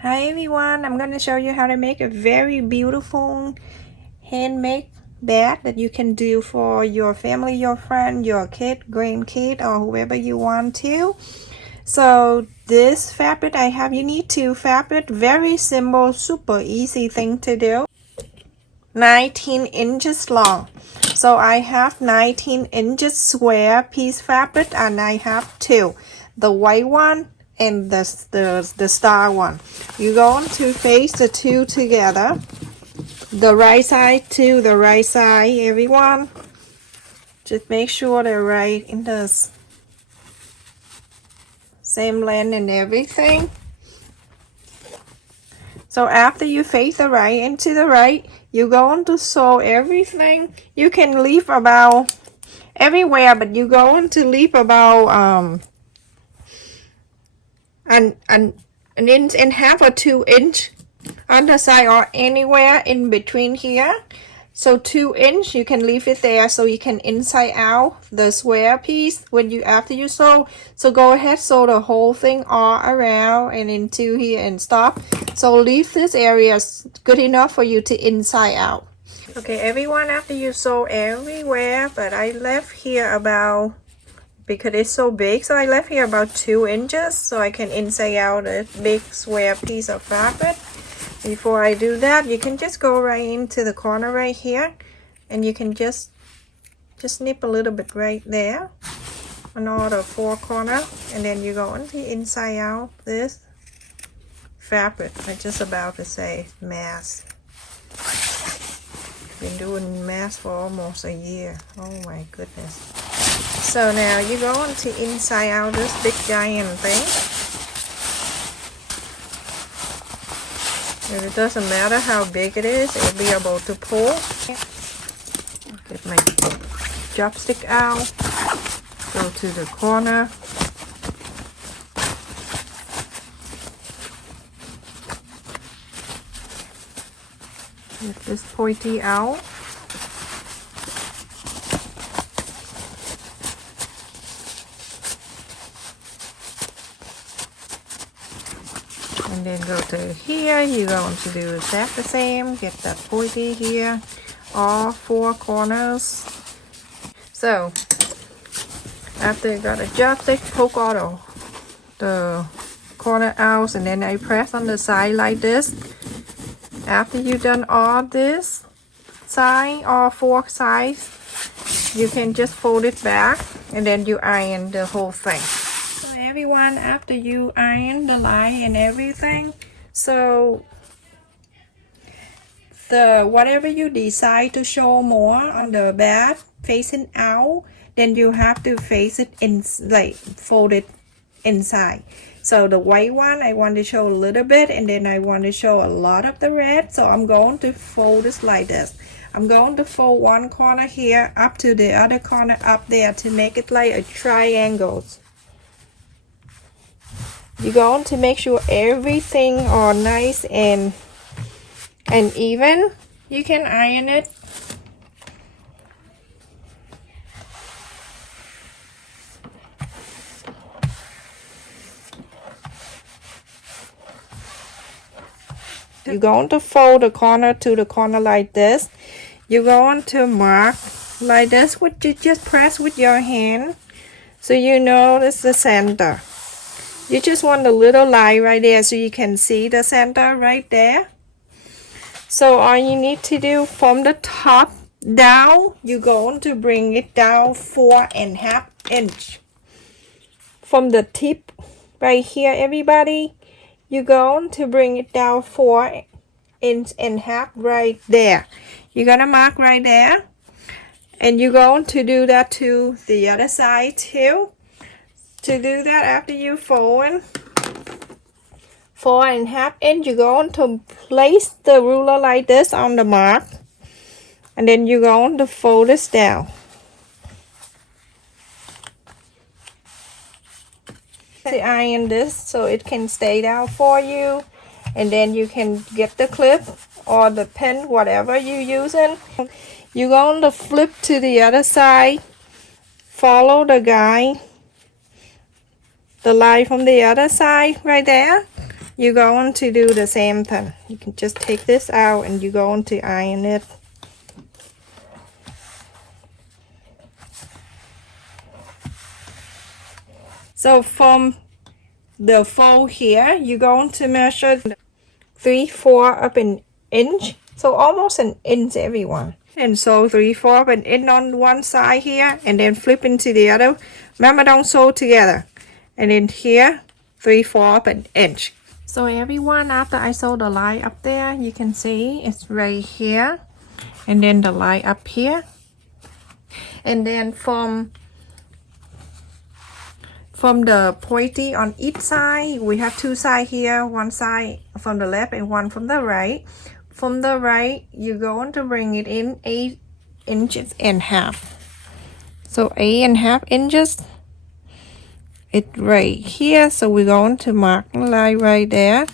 Hi everyone, I'm going to show you how to make a very beautiful handmade bag that you can do for your family, your friend, your kid, grandkid, or whoever you want to. So this fabric I have, you need two fabric, very simple, super easy thing to do. 19 inches long. So I have 19 inches square piece fabric and I have two. The white one and the star one. You're going to face the two together. The right side to the right side, everyone. Just make sure they're right in the same length and everything. So after you face the right into the right, you're going to sew everything. You can leave about everywhere, but you're going to leave about an inch and half or 2 inch on the side or anywhere in between here. So 2 inch you can leave it there so you can inside out the square piece when you after you sew. So go ahead, sew the whole thing all around and into here and stop. So leave this area good enough for you to inside out. Okay everyone, after you sew everywhere, but I left here about, because it's so big, so I left here about 2 inches so I can inside out a big square piece of fabric. Before I do that, you can just go right into the corner right here and you can just snip a little bit right there on all the four corners, and then you go on the inside out this fabric. I'm just about to say mask. Been doing masks for almost a year. Oh my goodness. So now you go on to inside out this big giant thing. And it doesn't matter how big it is, it'll be able to pull. Get my chopstick out. Go to the corner. Get this pointy out. And then go to here, you're going to do exactly the same. Get that pointy here, all four corners. So after you got a chopstick, poke all the corner out, and then I press on the side like this. After you done all this side, all four sides, you can just fold it back and then you iron the whole thing. So everyone, after you iron the line and everything, so whatever you decide to show more on the back facing out, then you have to face it in, like fold it inside. So the white one I want to show a little bit, and then I want to show a lot of the red. So I'm going to fold this like this. I'm going to fold one corner here up to the other corner up there to make it like a triangle. You're going to make sure everything are nice and even. You can iron it. You're going to fold the corner to the corner like this. You're going to mark like this, which you just press with your hand so you know it's the center. You just want a little line right there so you can see the center right there. So all you need to do from the top down, you're going to bring it down 4.5 inches. From the tip right here, everybody, you're going to bring it down 4.5 inches right there. You're gonna mark right there, and you're going to do that to the other side too. To do that, after you fold 4.5 inches, you're going to place the ruler like this on the mark, and then you're going to fold this down. To iron this so it can stay down for you, and then you can get the clip or the pin, whatever you're using. You're going to flip to the other side, follow the line from the other side right there, you're going to do the same thing. You can just take this out and you're going to iron it. So from the fold here, you're going to measure 3/4 of an inch, so almost an inch everyone. And sew 3/4 of an inch on one side here, and then flip into the other. Remember, don't sew together. And then here, 3/4 of an inch. So everyone, after I sew the line up there, you can see it's right here, and then the line up here, and then from the pointy on each side, we have two sides here, one side from the left and one from the right. From the right, you're going to bring it in 8 inches and half. So 8.5 inches. It's right here, so we're going to mark a line right there.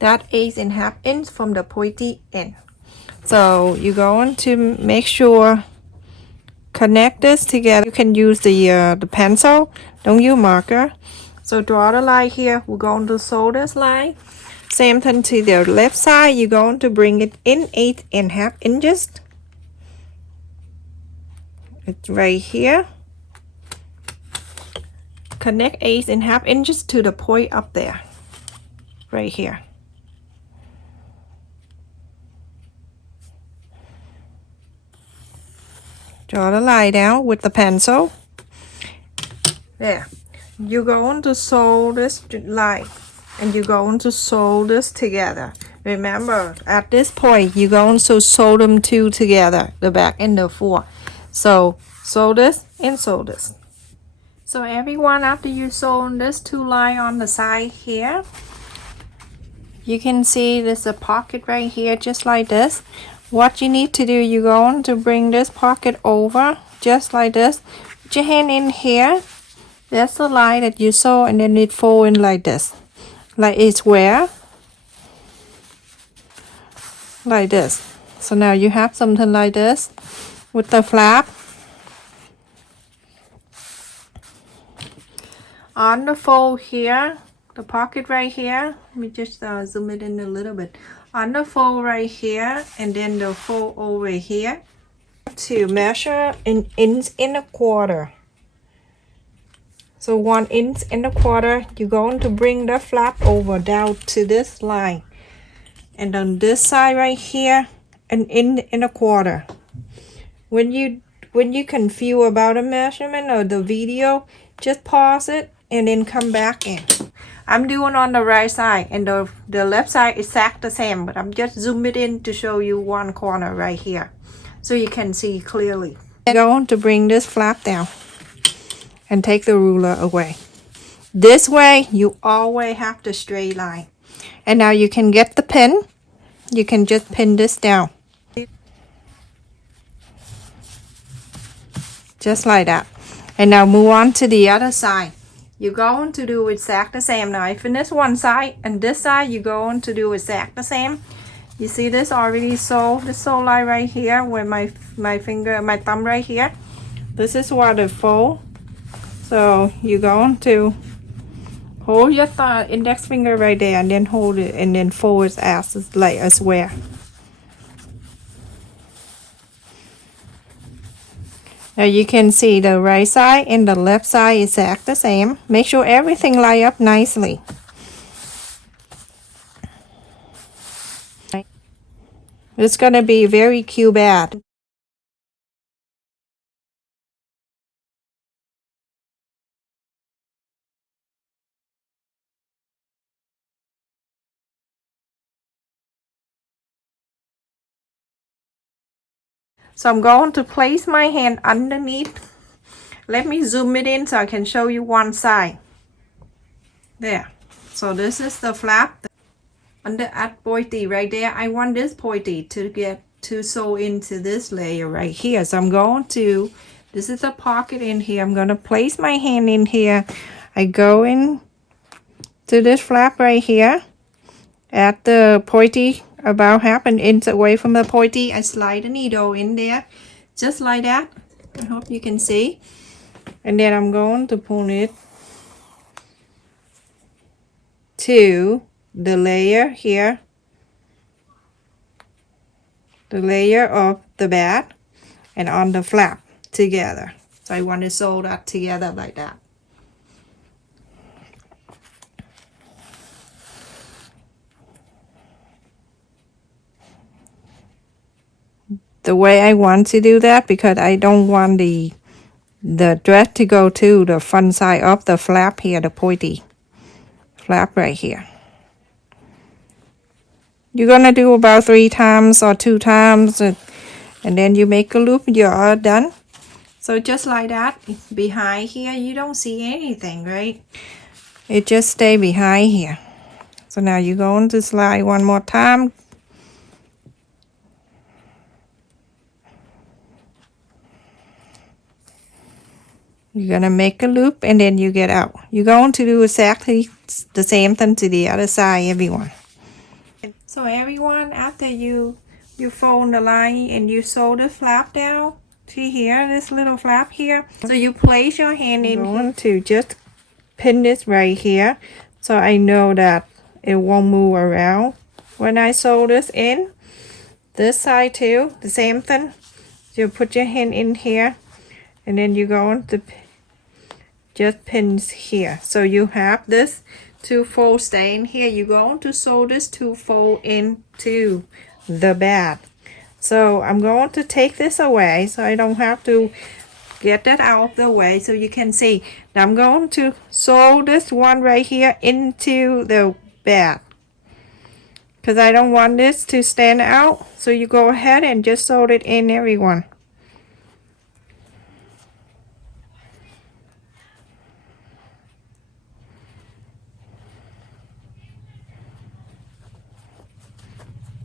That 8.5 inch from the pointy end. So you're going to make sure connect this together. You can use the pencil, don't use marker. So draw the line here. We're going to sew this line. Same thing to the left side. You're going to bring it in 8.5 inches. It's right here. Connect 8.5 inches to the point up there, right here. Draw the line down with the pencil. There. You're going to sew this line, and you're going to sew this together. Remember, at this point, you're going to sew them two together, the back and the front. So sew this and sew this. So everyone, after you sew this two line on the side here, you can see there's a pocket right here, just like this. What you need to do, you're going to bring this pocket over, just like this. Put your hand in here. That's the line that you sew, and then it fold in like this, like it's square, like this. So now you have something like this with the flap. On the fold here, the pocket right here, let me just zoom it in a little bit. On the fold right here, and then the fold over here, to measure an inch and a quarter. So 1 inch and a quarter, you're going to bring the flap over down to this line. And on this side right here, an inch and a quarter. When you confused about a measurement or the video, just pause it and then come back in. I'm doing on the right side, and the left side is exact the same, but I'm just zoom it in to show you one corner right here so you can see clearly. I'm going to bring this flap down and take the ruler away. This way you always have the straight line. And now you can get the pin. You can just pin this down, just like that. And now move on to the other side. You're going to do exact the same. Now I finish one side, and this side you're going to do exact the same. You see this already sew, this sew line right here with my finger, my thumb right here. This is what it fold. So you're going to hold your index finger right there, and then hold it, and then fold it as like a square. Now you can see the right side and the left side is exact the same. Make sure everything line up nicely. It's gonna be very cute bad. So I'm going to place my hand underneath. Let me zoom it in so I can show you one side. There. So this is the flap. On the at pointy right there, I want this pointy to get to sew into this layer right here. So I'm going to, this is a pocket in here. I'm going to place my hand in here. I go in to this flap right here at the pointy, about half an inch away from the pointy. I slide the needle in there just like that. I hope you can see. And then I'm going to pull it to the layer here, the layer of the bat and on the flap together. So I want to sew that together like that. The way I want to do that, because I don't want the dress to go to the front side of the flap here, the pointy flap right here. You're gonna do about 3 times or 2 times, and then you make a loop, you're done. So just like that, behind here, you don't see anything, right? It just stay behind here. So now you're going to slide one more time. You're gonna make a loop and then you get out. You're going to do exactly the same thing to the other side, everyone. So everyone, after you fold the line and you sew the flap down, see here, this little flap here. So you place your hand in here to just pin this right here, so I know that it won't move around when I sew this in. This side too, the same thing. You put your hand in here and then you go on to just pins here. So you have this 2 fold stay in here. You're going to sew this 2 fold into the bat. So I'm going to take this away so I don't have to get that out of the way, so you can see. Now I'm going to sew this one right here into the bat because I don't want this to stand out. So you go ahead and just sew it in, everyone.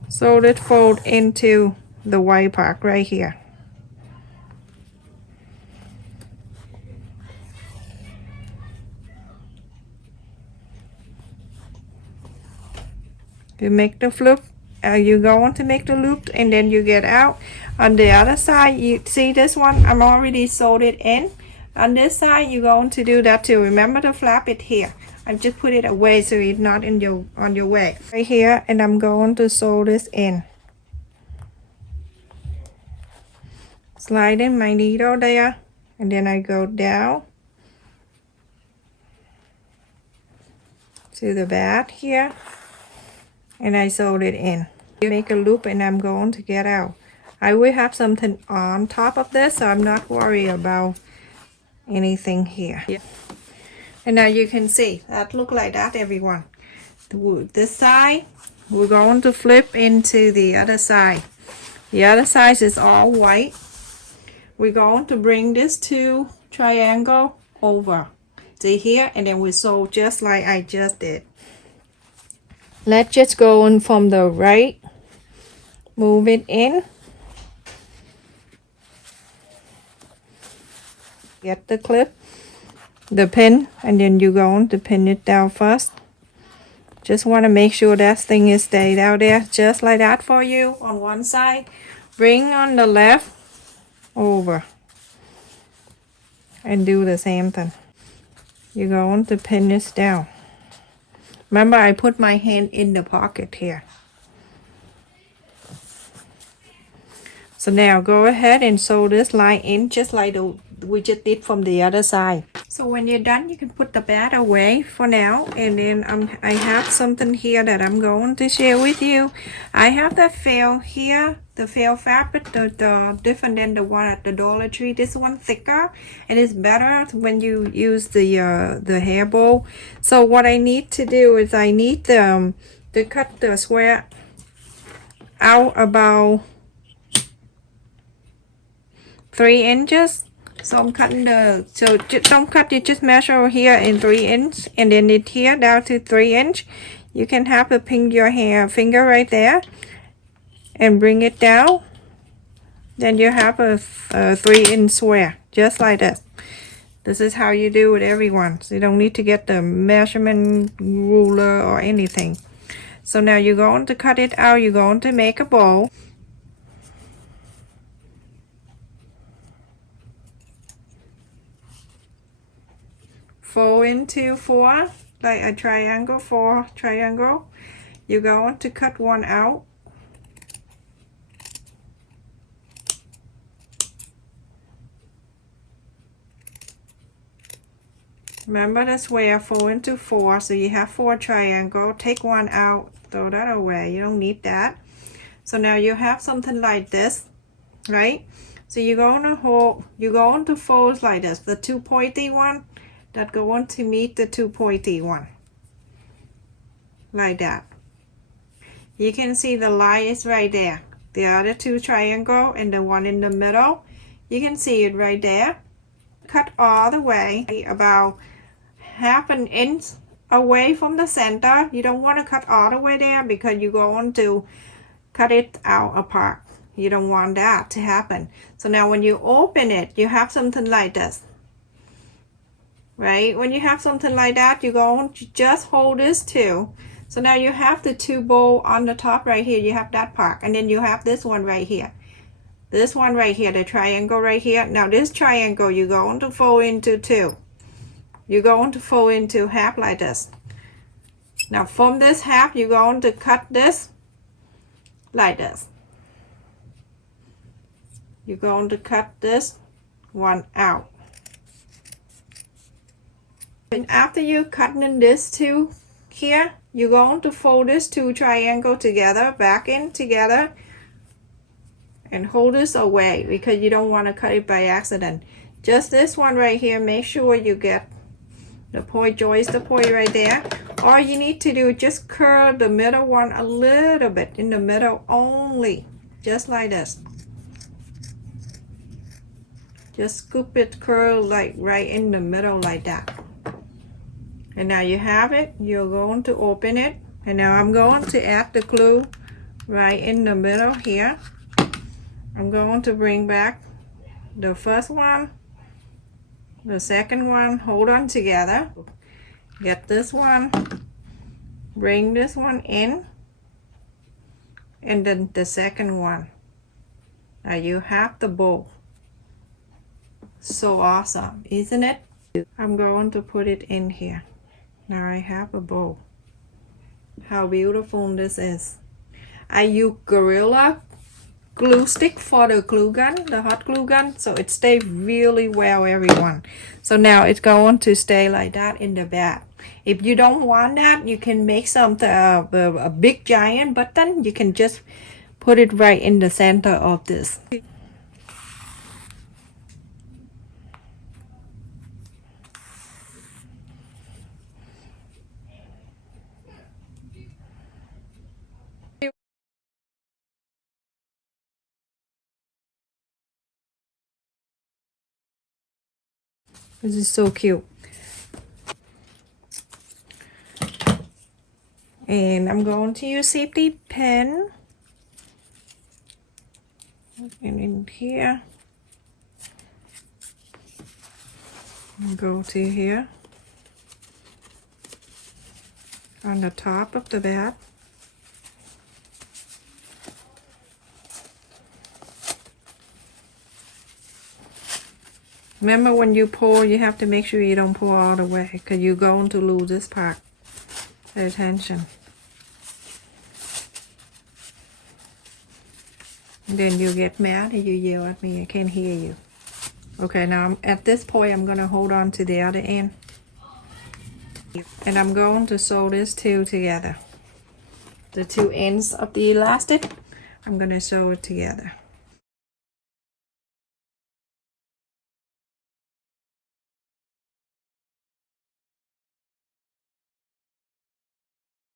Sew it fold into the white part right here. You make the loop, you go on to make the loop and then you get out. On the other side, you see this one, I'm already sewed it in. On this side, you're going to do that too. Remember to flap it here. I just put it away so it's not in on your way. Right here, and I'm going to sew this in. Slide in my needle there, and then I go down to the back here, and I sewed it in. Make a loop and I'm going to get out. I will have something on top of this, so I'm not worried about anything here. Yeah. And now you can see that look like that, everyone. This side we're going to flip into the other side. The other side is all white. We're going to bring this 2 triangle over to here, and then we sew just like I just did. Let's just go in from the right, move it in, get the clip, the pin, and then you're going to pin it down first. Just want to make sure that thing is stayed out there just like that for you on one side. Bring on the left over and do the same thing. You're going to pin this down. Remember, I put my hand in the pocket here. So now go ahead and sew this line in just like we just did from the other side. So when you're done, you can put the bat away for now, and then I have something here that I'm going to share with you. I have the fail here, the fail fabric, the different than the one at the Dollar Tree. This one thicker and it's better when you use the hair bow. So what I need to do is I need to cut the square out about 3 inches. So I'm cutting so just don't cut, you just measure here in 3 inches and then it here down to 3 inch. You can have to pin your finger right there and bring it down. Then you have a 3-inch square just like this. This is how you do it, everyone. So you don't need to get the measurement ruler or anything. So now you're going to cut it out. You're going to make a bowl. Fold into 4 like a triangle, 4 triangle. You're going to cut one out. Remember the square 4 into 4, so you have 4 triangle. Take one out, throw that away, you don't need that. So now you have something like this, right? So you're going to fold like this, the 2 pointy one that going to meet the 2 pointy one, like that. You can see the line is right there, the other 2 triangle and the one in the middle, you can see it right there. Cut all the way about ½ an inch away from the center. You don't want to cut all the way there because you're going to cut it out apart. You don't want that to happen. So now when you open it, you have something like this, right? When you have something like that, you're going to just hold this too. So now you have the 2 bowl on the top right here, you have that part, and then you have this one right here. This one right here, the triangle right here. Now this triangle, you're going to fold into 2. You're going to fold into half like this. Now from this half, you're going to cut this like this. You're going to cut this one out. And after you cutting this 2 here, you're going to fold this 2 triangle together, back in together, and hold this away because you don't want to cut it by accident. Just this one right here, make sure you get the point joist, the point right there. All you need to do, just curl the middle one a little bit, in the middle only, just like this. Just scoop it, curl like right in the middle like that. And now you have it. You're going to open it, and now I'm going to add the glue right in the middle here. I'm going to bring back the first one, the second one, hold on together, get this one, bring this one in, and then the second one. Now you have the bowl. So awesome, isn't it? I'm going to put it in here. Now I have a bowl. How beautiful this is. I use Gorilla glue stick for the glue gun, the hot glue gun, so it stays really well, everyone. So now it's going to stay like that in the bag. If you don't want that, you can make something a big giant button. You can just put it right in the center of this. This is so cute. And I'm going to use safety pin. And in here. And go to here. On the top of the bag. Remember, when you pour, you have to make sure you don't pour all the way, because you're going to lose this part. Pay attention. And then you get mad and you yell at me. I can't hear you. Okay, now at this point, I'm going to hold on to the other end. And I'm going to sew this 2 together. The 2 ends of the elastic, I'm going to sew it together.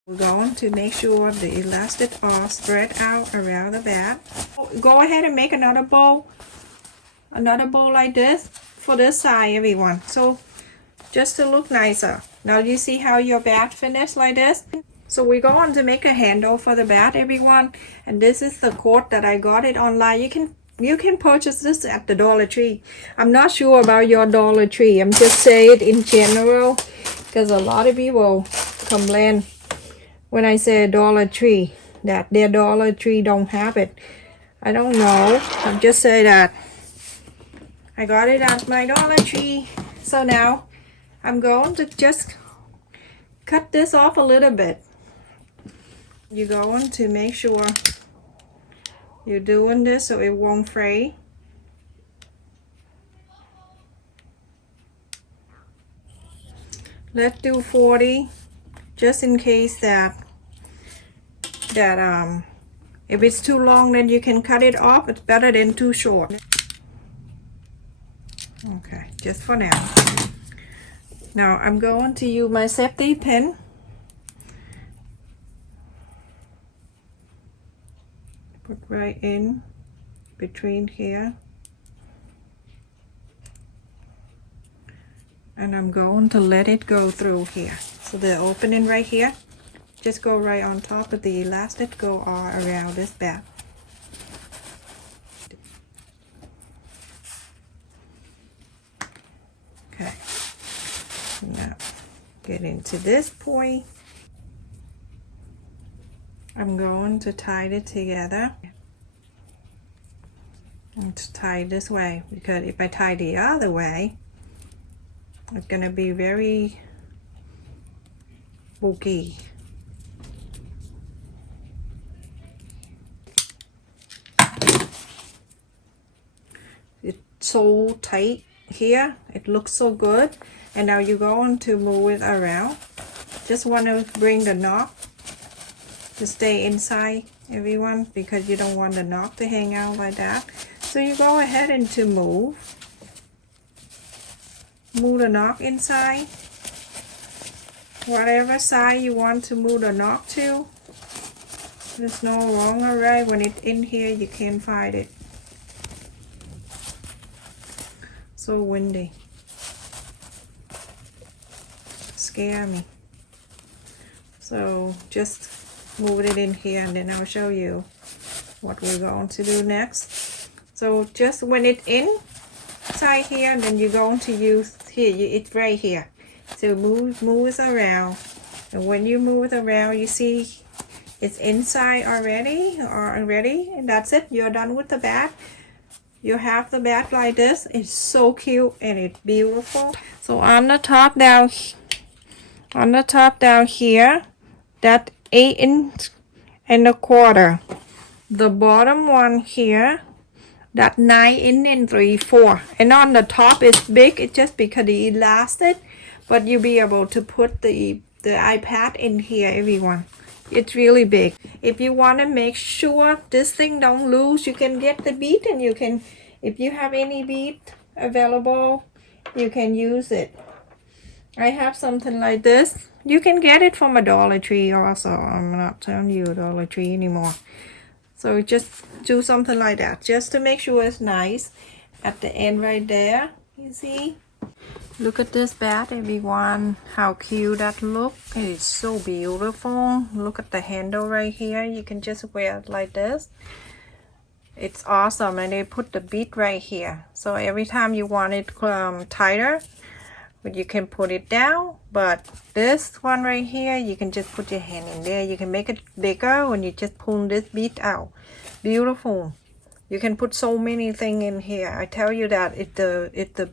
We're going to make sure the elastic are spread out around the bag. Go ahead and make another bow like this for this side, everyone. So just to look nicer. Now you see how your bag finished like this? So we're going to make a handle for the bag, everyone. And this is the cord that I got it online. You can purchase this at the Dollar Tree. I'm not sure about your Dollar Tree. I'm just saying it in general, because a lot of people complain when I say Dollar Tree that their Dollar Tree don't have it. I don't know. I'm just saying that I got it at my Dollar Tree. So now I'm going to just cut this off a little bit. You're going to make sure you're doing this so it won't fray. Let's do 40, just in case that if it's too long, then you can cut it off. It's better than too short. Okay, just for now. Now I'm going to use my safety pin. Put right in between here. And I'm going to let it go through here. So the opening right here, just go right on top of the elastic, go all around this back. Okay, now get into this point. I'm going to tie it together. And to tie it this way, because if I tie the other way, it's gonna be very bulky. It's so tight here, it looks so good. And now you're going to move it around. Just want to bring the knot to stay inside, everyone, because you don't want the knot to hang out like that. So you go ahead and to move the knot inside, whatever side you want to move the knot to. There's no wrong or right. When it's in here, you can't find it. So windy, scare me. So just move it in here, and then I'll show you what we're going to do next. So just when it's inside here, then you're going to use here, it's right here. So move it around, and when you move it around, you see it's inside already, and that's it. You're done with the bat. You have the bat like this. It's so cute and it's beautiful. So on the top down here, that 8 1/4. The bottom one here, that 9 3/4. And on the top it's big. It's just because the elastic, but you'll be able to put the iPad in here, everyone. It's really big. If you want to make sure this thing don't lose, you can get the bead, and you can, if you have any bead available, you can use it. I have something like this. You can get it from a Dollar Tree also. I'm not telling you Dollar Tree anymore. So just do something like that, just to make sure it's nice. At the end right there, you see? Look at this bat, everyone. How cute that look. It is so beautiful. Look at the handle right here. You can just wear it like this. It's awesome. And they put the bead right here. So every time you want it tighter, but you can put it down. But this one right here, you can just put your hand in there. You can make it bigger when you just pull this bead out. Beautiful. You can put so many things in here. I tell you that it's the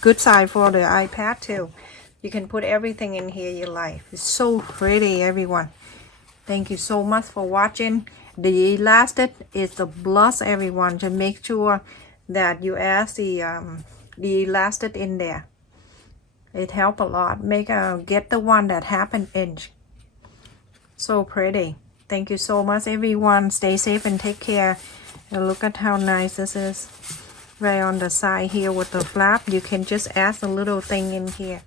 good side for the iPad too. You can put everything in here you like. It's so pretty, everyone. Thank you so much for watching. The elastic is the plus, everyone. To make sure that you add the elastic in there. It helps a lot. Get the one that 1/2 inch. So pretty. Thank you so much, everyone. Stay safe and take care. And look at how nice this is. Right on the side here with the flap, you can just add a little thing in here.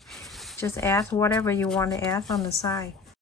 Just add whatever you want to add on the side.